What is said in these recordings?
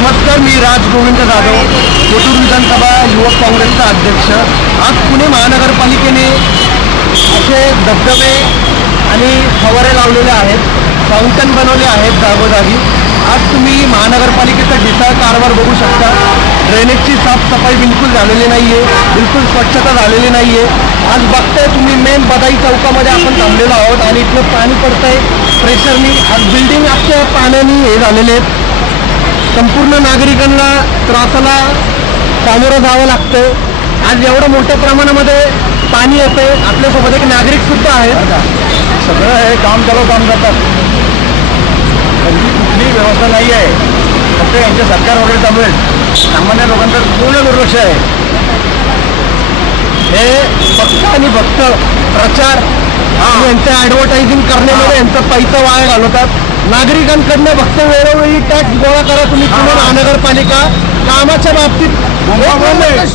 नमस्कार मी राज गोविंद जाधव कोथूर विधानसभा युवक काँग्रेसचा अध्यक्ष. आज पुणे महानगरपालिकेने असे धबधबे आणि फवारे लावलेले आहेत फाउंटन बनवले आहेत जागोजागी. आज तुम्ही महानगरपालिकेचा ढिसाळ कारभार बघू शकता. ड्रेनेजची साफसफाई बिलकुल झालेली नाही आहे बिलकुल स्वच्छता झालेली नाही आहे आज बघताय तुम्ही मेन बदाई चौकामध्ये आपण थांबलेलो आहोत आणि इथलं पाणी पडतंय प्रेशरनी. आज बिल्डिंग अख्ख्या पाण्याने हे झालेले आहेत. संपूर्ण नागरिकांना त्रासाला सामोरं जावं लागतं आज एवढं मोठ्या प्रमाणामध्ये पाणी येतंय. आपल्यासोबत एक नागरिक सुद्धा आहेत. सगळं हे काम चालू काम करतात. त्यांची कुठलीही व्यवस्था नाही आहे. फक्त यांच्या सरकार वगैरे त्यामुळे सामान्य लोकांचं पूर्ण दुर्लक्ष आहे. हे फक्त आणि फक्त प्रचार आणि यांचं ऍडव्हर्टायझिंग करण्यामध्ये यांचा पैसा वाया घालवतात. नागरिकांकडनं फक्त वेळोवेळी टॅक्स गोळा करा तुम्ही. पुणे महानगरपालिका कामाच्या बाबतीत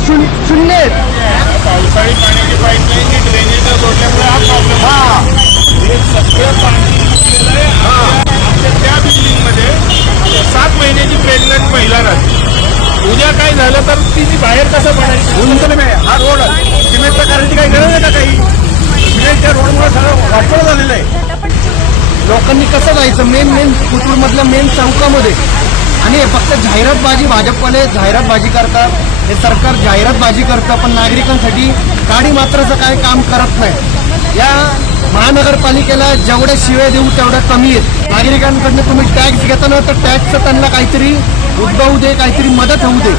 शून्य शून्य आहेत. पावसाळी पाण्याची पाईपलाईन जी ड्रेनेजला जोडल्यामुळे हा. प्रॉब्लेम हा. हे त्या बिल्डिंगमध्ये सात महिन्याची प्रेग्नंट महिला राहते. उद्या काय झालं तर तिची बाहेर कसं पडायची? हा रोड. सिमेंटचा करायची काही गरज आहे का काही? सिमेंटच्या रोडमुळे सगळं लोकांनी कसं जायचं? मेन मेन मधल्या मेन चौकामध्ये. आणि हे फक्त जाहिरातबाजी भाजपवाले जाहिरातबाजी करतात. हे सरकार जाहिरातबाजी करतं पण नागरिकांसाठी गाडी मात्राचं काय काम करत नाही. या महानगरपालिकेला जेवढ्या शिवे देऊ तेवढ्या कमी आहेत. नागरिकांकडनं तुम्ही टॅक्स घेताना तर टॅक्सचं त्यांना काहीतरी उद्भवू दे काहीतरी मदत होऊ दे.